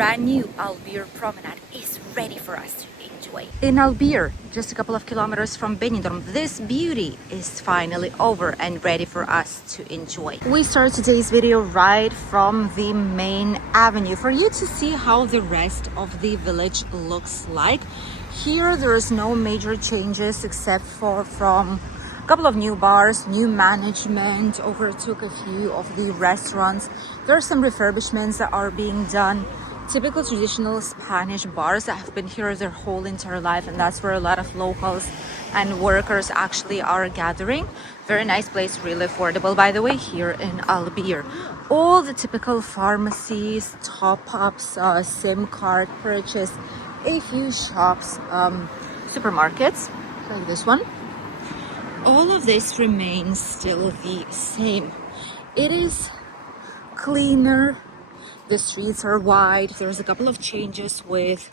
brand new Albir Promenade is ready for us to enjoy. In Albir, just a couple of kilometers from Benidorm, this beauty is finally over and ready for us to enjoy. We start today's video right from the main avenue for you to see how the rest of the village looks like. Here there is no major changes except for from a couple of new bars, new management overtook a few of the restaurants. There are some refurbishments that are being done. Typical traditional Spanish bars that have been here their whole entire life, and that's where a lot of locals and workers actually are gathering. Very nice place, really affordable by the way, here in Albir. All the typical pharmacies, top-ups, SIM card purchase, a few shops, supermarkets like this one. All of this remains still the same. It is cleaner, the streets are wide, there's a couple of changes with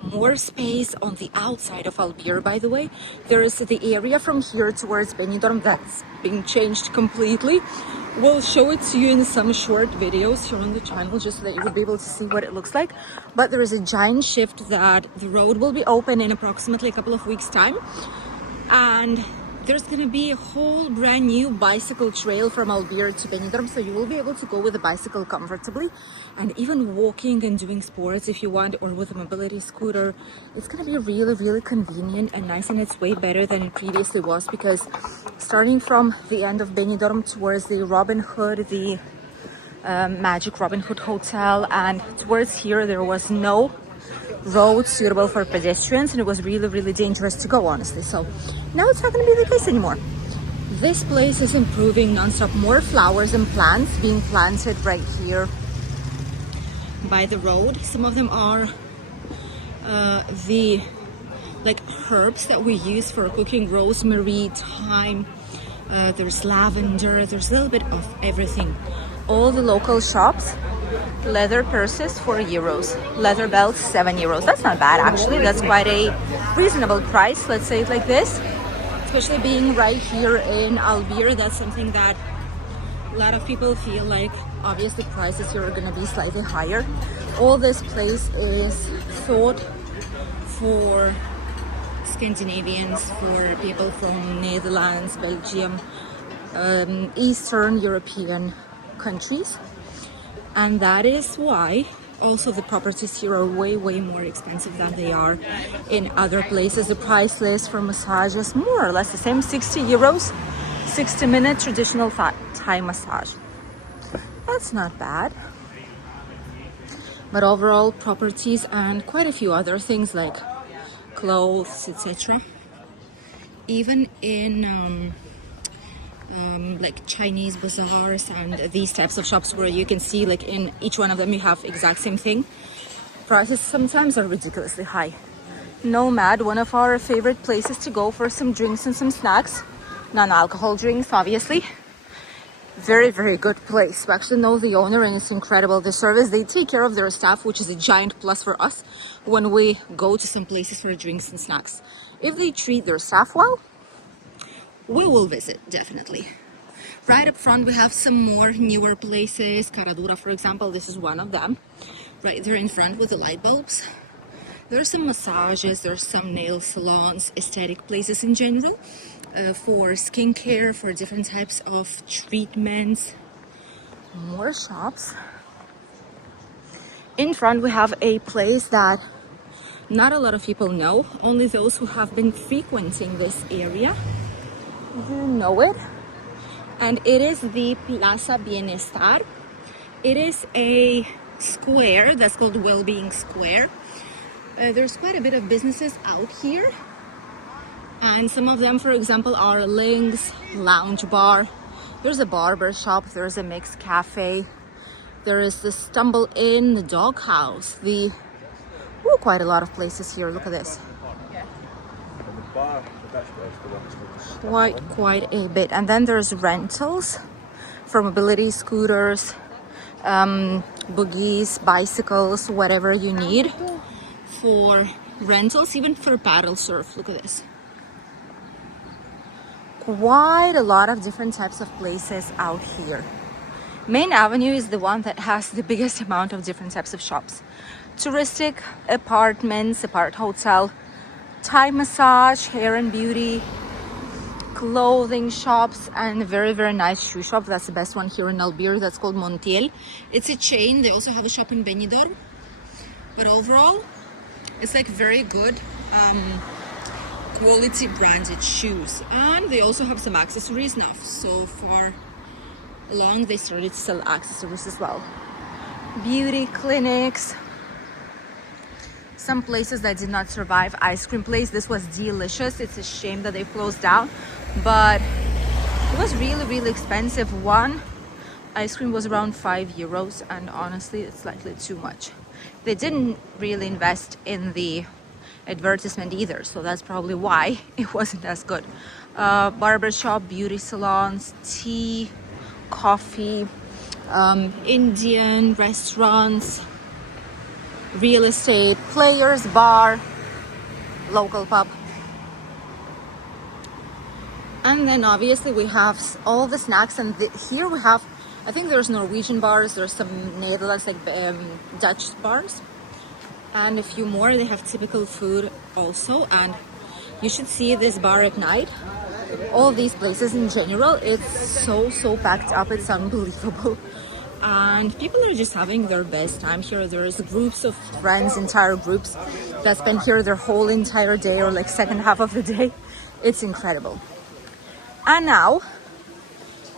more space on the outside of Albir by the way. There is the area from here towards Benidorm that's being changed completely. We'll show it to you in some short videos here on the channel just so that you will be able to see what it looks like. But there is a giant shift that the road will be open in approximately a couple of weeks time, and there's going to be a whole brand new bicycle trail from Albir to Benidorm, so you will be able to go with a bicycle comfortably, and even walking and doing sports if you want, or with a mobility scooter. It's going to be really convenient and nice, and it's way better than it previously was, because starting from the end of Benidorm towards the Robin Hood, the Magic Robin Hood Hotel, and towards here there was no road suitable for pedestrians, and it was really dangerous to go, honestly. So now it's not going to be the case anymore. This place is improving non-stop. More flowers and plants being planted right here by the road. Some of them are the herbs that we use for cooking: rosemary, thyme, there's lavender, there's a little bit of everything. All the local shops, leather purses, 4 euros, leather belts, 7 euros. That's not bad actually. That's quite a reasonable price, let's say it like this. Especially being right here in Albir, that's something that a lot of people feel like obviously prices here are going to be slightly higher. All this place is thought for Scandinavians, for people from Netherlands, Belgium, Eastern European countries, and that is why also the properties here are way more expensive than they are in other places. The price list for massages more or less the same, 60 euros, 60-minute traditional Thai massage. That's not bad. But overall properties and quite a few other things like clothes, etc. Even in like Chinese bazaars and these types of shops where you can see like in each one of them you have exact same thing, prices sometimes are ridiculously high. Nomad, one of our favorite places to go for some drinks and some snacks, non-alcohol drinks obviously. Very good place. We actually know the owner and it's incredible. The service, they take care of their staff, which is a giant plus for us when we go to some places for drinks and snacks. If they treat their staff well, we will visit, definitely. Right up front we have some more newer places. Caradura, for example, this is one of them. Right there in front with the light bulbs. There's some massages, there's some nail salons, aesthetic places in general, for skincare, for different types of treatments. More shops. In front we have a place that not a lot of people know, only those who have been frequenting this area you know it, and it is the Plaza Bienestar. It is a square that's called Wellbeing Square. There's quite a bit of businesses out here, and some of them, for example, are Links Lounge Bar. There's a barber shop, there's a mixed cafe, there is the Stumble Inn, the dog house, quite a lot of places here. Look at this. Quite a bit. And then there's rentals for mobility scooters, buggies, bicycles, whatever you need for rentals, even for paddle surf. Look at this. Quite a lot of different types of places out here. Main Avenue is the one that has the biggest amount of different types of shops. Touristic, apartments, apart hotel, Thai massage, hair and beauty, clothing shops, and a very, very nice shoe shop. That's the best one here in Albir. That's called Montiel. It's a chain. They also have a shop in Benidorm. But overall, it's like very good quality branded shoes. And they also have some accessories now. So far along, they started to sell accessories as well. Beauty clinics. Some places that did not survive. Ice cream place. This was delicious. It's a shame that they closed down, but it was really, really expensive. One ice cream was around €5, and honestly, it's slightly too much. They didn't really invest in the advertisement either, so that's probably why it wasn't as good. Barbershop, beauty salons, tea, coffee, Indian restaurants, real estate, players bar, local pub. And then obviously we have all the snacks, and here we have, I think there's Norwegian bars, there's some Netherlands, like Dutch bars, and a few more. They have typical food also, and you should see this bar at night. All these places in general, it's so packed up, it's unbelievable. And people are just having their best time here. There's groups of friends, entire groups that spend here their whole entire day, or like second half of the day. It's incredible. And now,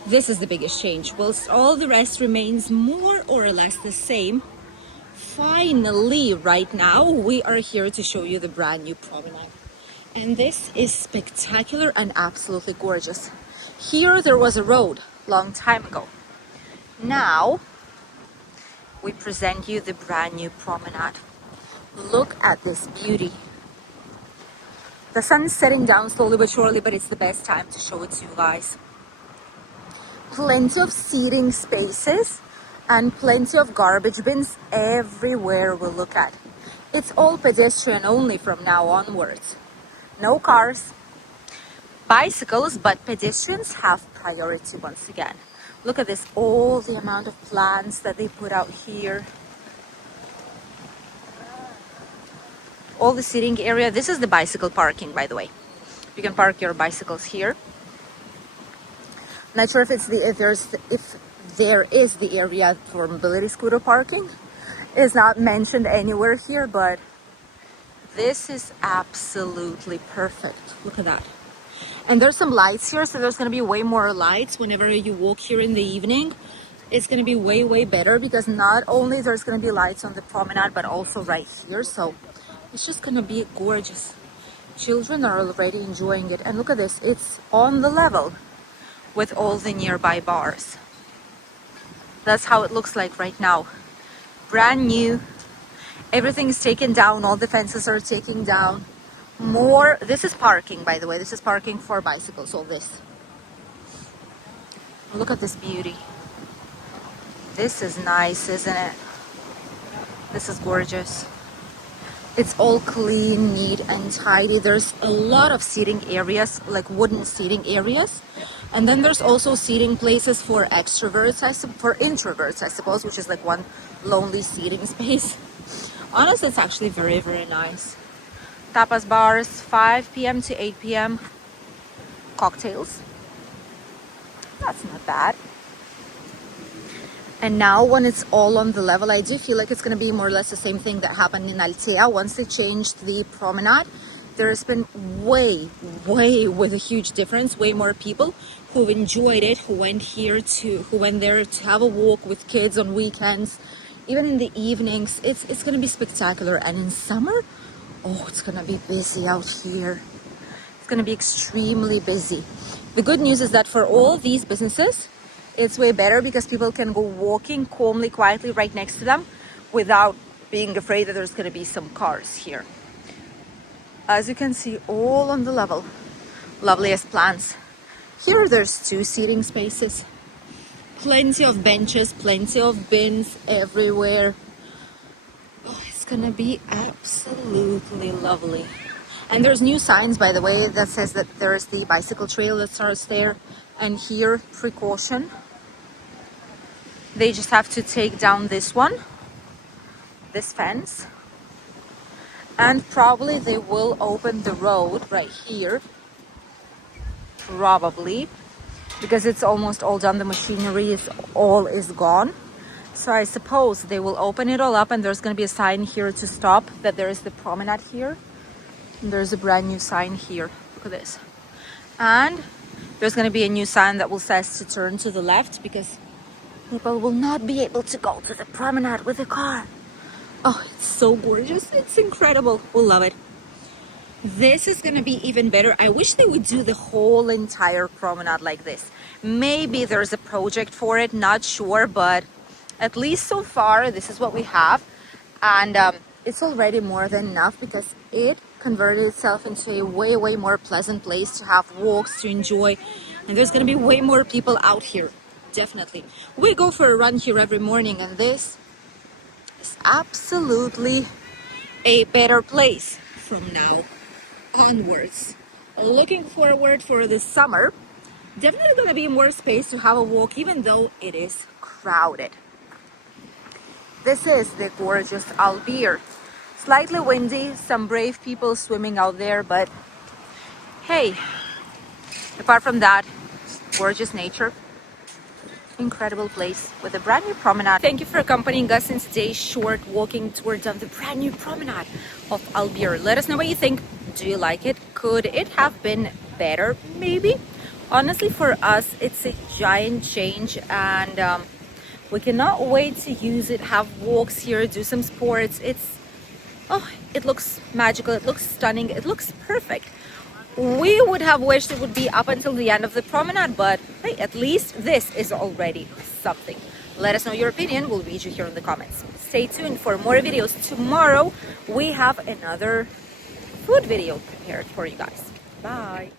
this is the biggest change. Whilst all the rest remains more or less the same, finally, right now, we are here to show you the brand new Promenade. And this is spectacular and absolutely gorgeous. Here there was a road long time ago. Now, we present you the brand new Promenade. Look at this beauty. The sun's setting down slowly but surely, but it's the best time to show it to you guys. Plenty of seating spaces and plenty of garbage bins everywhere we look at. It's all pedestrian only from now onwards. No cars, bicycles, but pedestrians have priority once again. Look at this, all the amount of plants that they put out here. All the seating area. This is the bicycle parking, by the way. You can park your bicycles here. Not sure if there is the area for mobility scooter parking. It's not mentioned anywhere here, but this is absolutely perfect. Look at that. And there's some lights here, so there's going to be way more lights whenever you walk here in the evening. It's going to be way better, because not only there's going to be lights on the promenade, but also right here. So it's just going to be gorgeous. Children are already enjoying it. And look at this, it's on the level with all the nearby bars. That's how it looks like right now. Brand new. Everything is taken down. All the fences are taken down. More. This is parking, by the way. This is parking for bicycles. All this. Look at this beauty. This is nice, isn't it? This is gorgeous. It's all clean, neat, and tidy. There's a lot of seating areas, like wooden seating areas. And then there's also seating places for extroverts, for introverts, I suppose, which is like one lonely seating space. Honestly, it's actually very nice. Tapas bars, 5 p.m. to 8 p.m. Cocktails. That's not bad. And now when it's all on the level, I do feel like it's going to be more or less the same thing that happened in Altea. Once they changed the promenade, there's been way with a huge difference. Way more people who enjoyed it, who went there to have a walk with kids on weekends, even in the evenings. It's going to be spectacular. And in summer, oh, it's going to be busy out here. It's going to be extremely busy. The good news is that for all these businesses, it's way better, because people can go walking calmly, quietly right next to them without being afraid that there's going to be some cars here. As you can see, all on the level. Loveliest plants. Here there's 2 seating spaces. Plenty of benches, plenty of bins everywhere. Oh, it's going to be absolutely lovely. And there's new signs, by the way, that says that there's the bicycle trail that starts there. And here, precaution. They just have to take down this one, this fence, and probably they will open the road right here, probably, because it's almost all done. The machinery is gone. So I suppose they will open it all up, and there's going to be a sign here to stop, that there is the promenade here. And there's a brand new sign here. Look at this. And there's going to be a new sign that will says to turn to the left, because people will not be able to go to the promenade with a car. Oh, it's so gorgeous. It's incredible. We'll love it. This is going to be even better. I wish they would do the whole entire promenade like this. Maybe there's a project for it, not sure, but at least so far, this is what we have. And it's already more than enough, because it converted itself into a way more pleasant place to have walks, to enjoy. And there's going to be way more people out here. Definitely. We go for a run here every morning, and this is absolutely a better place from now onwards. Looking forward for the summer. Definitely going to be more space to have a walk, even though it is crowded. This is the gorgeous Albir. Slightly windy, some brave people swimming out there, but hey, apart from that, gorgeous nature. Incredible place with a brand new promenade. Thank you for accompanying us in today's short walking tour down the brand new promenade of Albir. Let us know what you think. Do you like it? Could it have been better? Maybe. Honestly, for us, it's a giant change, and we cannot wait to use it, have walks here, do some sports. It looks magical, it looks stunning, it looks perfect. We would have wished it would be up until the end of the promenade, but hey, at least this is already something. Let us know your opinion. We'll read you here in the comments. Stay tuned for more videos. Tomorrow we have another food video prepared for you guys. Bye.